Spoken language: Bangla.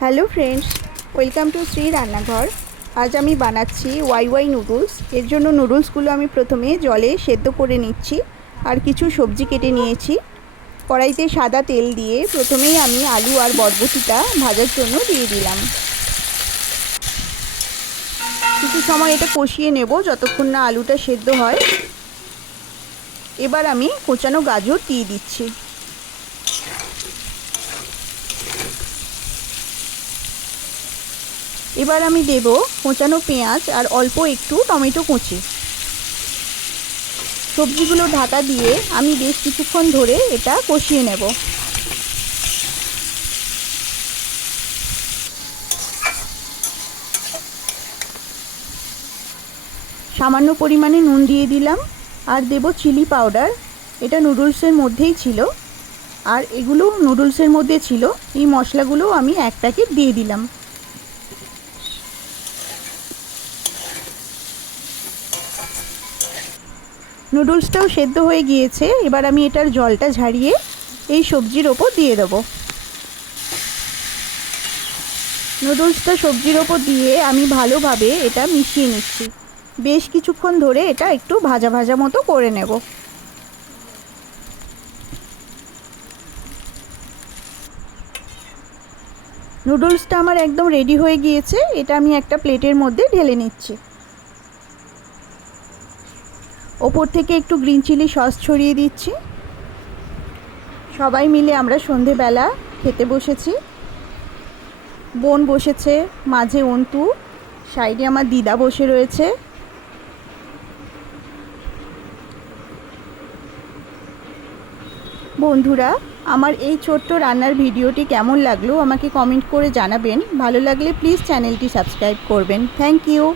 Hello friends, welcome to Shri রান্নাঘর। আজ আমি বানাচ্ছি ওয়াই নুডলস। এর জন্য নুডলসগুলো আমি প্রথমে জলে সেদ্ধ করে নিচ্ছি আর কিছু সবজি কেটে নিয়েছি। কড়াইতে সাদা তেল দিয়ে প্রথমেই আমি আলু আর বরবটিটা ভাজার জন্য দিয়ে দিলাম। কিছু সময় এটা কষিয়ে নেব যতক্ষণ না আলুটা সেদ্ধ হয়। এবার আমি কোচানো গাজর দিয়ে দিচ্ছি। এবার আমি দেব কোঁচানো পেঁয়াজ আর অল্প একটু টমেটো কুচি। সবজিগুলো ঢাকা দিয়ে আমি বেশ কিছুক্ষণ ধরে এটা কষিয়ে নেব। সামান্য পরিমাণে নুন দিয়ে দিলাম আর দেব চিলি পাউডার। এটা নুডলসের মধ্যেই ছিল আর এগুলো নুডলসের মধ্যে ছিল। এই মশলাগুলো আমি এক প্যাকেট দিয়ে দিলাম। নুডলসটাও সেদ্ধ হয়ে গিয়েছে। এবার আমি এটার জলটা ঝারিয়ে এই সবজির ওপর দিয়ে দেবো। নুডলসটা সবজির ওপর দিয়ে আমি ভালোভাবে এটা মিশিয়ে নিচ্ছি। বেশ কিছুক্ষণ ধরে এটা একটু ভাজা ভাজা মতো করে নেব। নুডলসটা আমার একদম রেডি হয়ে গিয়েছে। এটা আমি একটা প্লেটের মধ্যে ঢেলে নিচ্ছি। ওপর থেকে একটু গ্রিন চিলি সস ছড়িয়ে দিচ্ছি। সবাই মিলে আমরা সন্ধেবেলা খেতে বসেছি। বোন বসেছে, মাঝে অন্তু, সাইডে আমার দিদা বসে রয়েছে। বন্ধুরা, আমার এই ছোট্ট রান্নার ভিডিওটি কেমন লাগলো আমাকে কমেন্ট করে জানাবেন। ভালো লাগলে প্লিজ চ্যানেলটি সাবস্ক্রাইব করবেন। Thank you.